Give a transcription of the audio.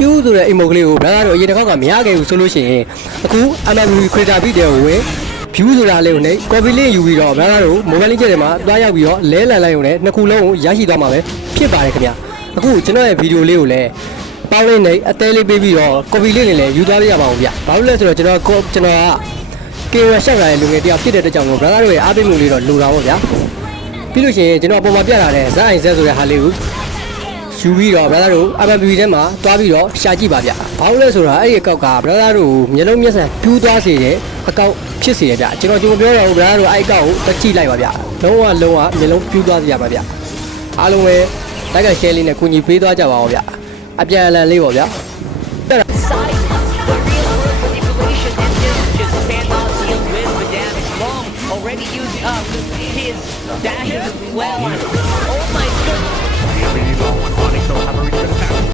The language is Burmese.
မရှိဘူးဆိုတဲ့အိမ်မုတ်ကလေးကို brother တို့အရင်တစ်ခေါက်ကမရခဲ့ဘူးဆိုလို့ရှိရင်အခု MMB creator ပြီးတဲ့ဝင် view ဆိုတာလေးကိုနဲ့ copy link ယူပြီးတော့ brother တို့ mobile link ထဲမှာတွားရောက်ပြီးတော့လဲလန်လိုက်ရုံနဲ့နှစ်ခုလုံးကိုရရှိသွားမှာပဲဖြစ်ပါတယ်ခင်ဗျအခုကျွန်တော်ရဲ့ဗီဒီယိုလေးကိုလည်းပေါင်းလေးနဲ့အသေးလေးပေးပြီးတော့ copy link နဲ့လည်းယူသွားပြရပါအောင်ဗျဘာလို့လဲဆိုတော့ကျွန်တော်ကကေဝရှောက်လာတဲ့လူငယ်တယောက်ဖြစ်တဲ့အတွက်ကြောင့်မို့ brother တို့ရဲ့အားပေးမှုလေးတော့လိုတာပေါ့ဗျာပြီးလို့ရှိရင်ကျွန်တော်ပုံမှာပြလာတဲ့ဇက်အိုင်ဇက်ဆိုတဲ့ဟာလေးကိုယူပြီးတော့ brother တို့ MMB ထဲမှာတွားပြီးတော့ရှာကြည့်ပါဗျဘာလို့လဲဆိုတော့အဲ့ဒီအကောက်က brother တို့မျက်လုံးမျက်စံပြူးသွားစေတဲ့အကောက်ဖြစ်စေရဗျကျွန်တော်ပြောတော့ brother တို့အဲ့အကောက်ကိုတက်ကြည့်လိုက်ပါဗျလုံးဝမျက်လုံးပြူးသွားစေရပါဗျအားလုံးပဲလိုက်က share လေးနဲ့ကူညီပေးသွားကြပါဦးဗျအပြန်အလှန်လေးပေါ့ဗျ Already used up his dashes as well. Oh my goodness.